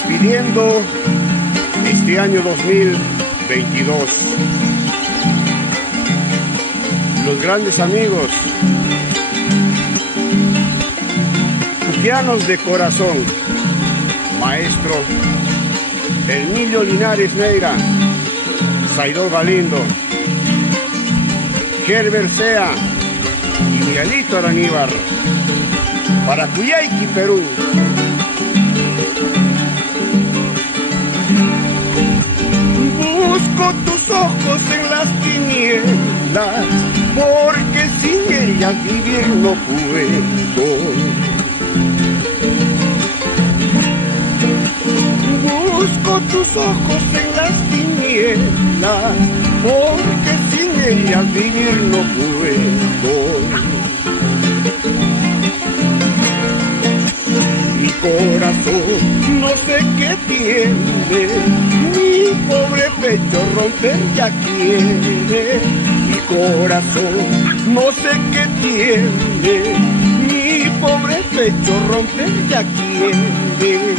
despidiendo este año 2022. Los grandes amigos, cuquianos de corazón, maestro Emilio Linares Neira, Zaidó Galindo, Herbert Sea y Miguelito Araníbar, para Cuyayqui, Perú. Busco tus ojos en las tinieblas, porque sin ellas vivir no puedo. Busco tus ojos en las tinieblas, porque sin ellas vivir no puedo. Mi corazón no sé qué tiene, mi pobre pecho romper ya quiere. Mi corazón no sé qué tiene, mi pobre pecho romper ya quiere.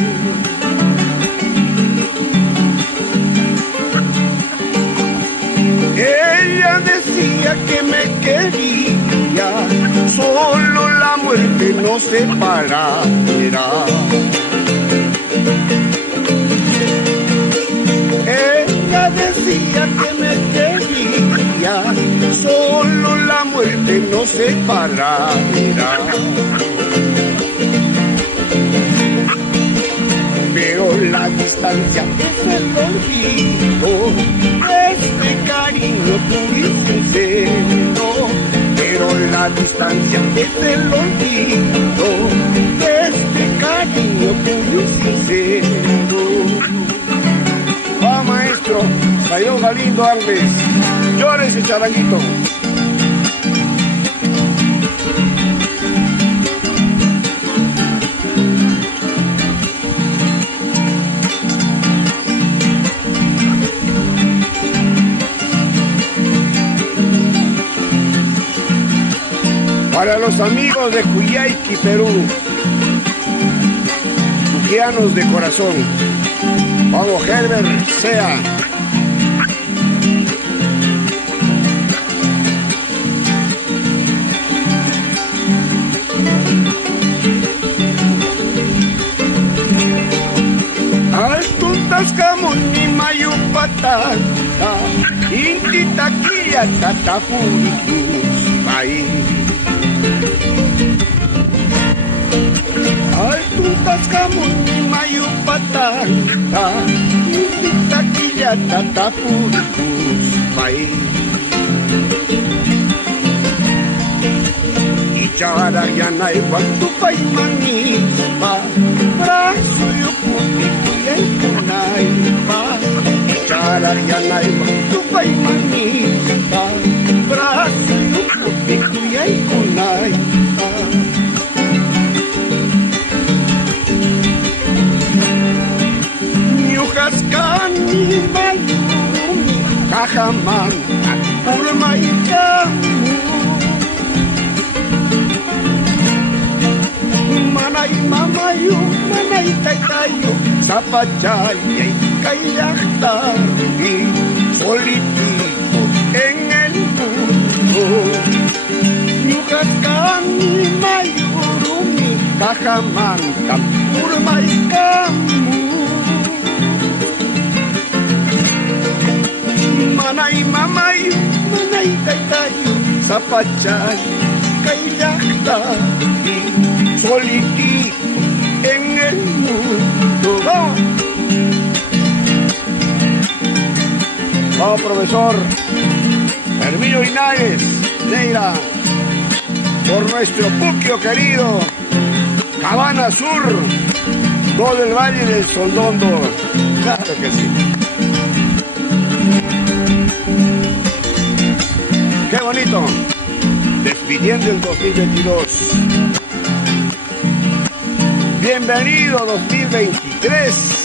Ella decía que me quería, solo la muerte nos separará. Ella decía que me quería, solo la muerte nos separará. Pero la distancia es el olvido, este cariño puro y sincero. Pero la distancia es el olvido, este cariño puro y sincero. Va, maestro Zaidó Galindo Alves, llora ese charanguito. Para los amigos de Cuyayqui, Perú, cuquianos de corazón, vamos, Herbert Sea. Altuntascamo ni mayupatata, intitaquilla tatapuritus, país. Altuntascamo ni mayupatata, intitaquilla tatapuritus, país. Ichara yanay wantupay manipa, brazo yukuti kuyay kunaypa. Ichara yanay wantupay manipa, brazo yukuti kuyay kunaypa. Nyuhaskani mayumi kahamanta purmaykamu. Manay mamayo, manay taytayo, sapachayay kayaktabi, solitito en el mundo. Yucatcani mayurumi, kahamantam, purmaykamu. Manay mamayo, manay taytayo, sapachay kayaktabi, solitito en el mundo. Vamos, profesor Emilio Linares Neira, por nuestro puquio querido, Cabana Sur, todo el Valle del Sondondo. Claro que sí. Qué bonito, despidiendo el 2022. Bienvenido 2023.